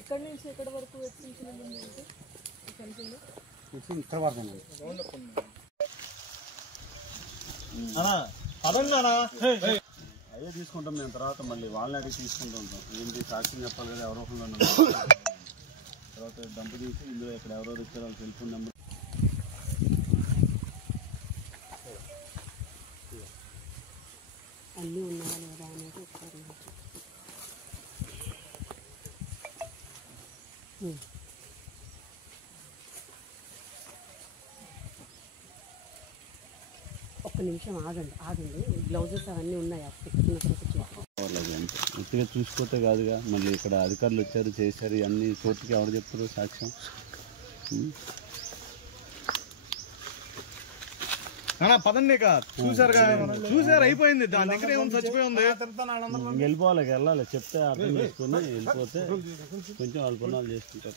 ఎక్కడి నుంచి ఎక్కడి వరకు ఎక్స్టెన్షన్ అదే తీసుకుంటాం మేము. తర్వాత మళ్ళీ వాళ్ళని అడిగి తీసుకుంటూ ఉంటాం. ఏంటి సాక్ష్యం చెప్పాలి కదా, ఎవరో ఒకళ్ళు తర్వాత డంపు తీసి ఇందులో ఇక్కడ ఎవరెవరు ఇచ్చారో వాళ్ళు సెల్ ఫోన్ నెంబర్ అన్నీ ఉన్నాయా లేదా అనేది ఒకసారి ఒక్క నిమిషం ఆగండి. గ్లౌజెస్ అవన్నీ ఉన్నాయా పెట్టుకున్న తర్వాత పూర్తిగా చూసుకోతే కాదుగా. మళ్ళీ ఇక్కడ అధికారులు వచ్చారు చేశారు ఇవన్నీ కోర్టుకి ఎవరు చెప్తారు సాక్ష్యం? పదండి చూసారు అయిపోయింది. దాని దగ్గర ఏముంది, చచ్చిపోయి ఉంది. వెళ్ళిపోవాలి, వెళ్ళాలి చెప్తే అర్థం చేసుకుని వెళ్ళిపోతే కొంచెం వాళ్ళ పనులు చేసుకుంటారు.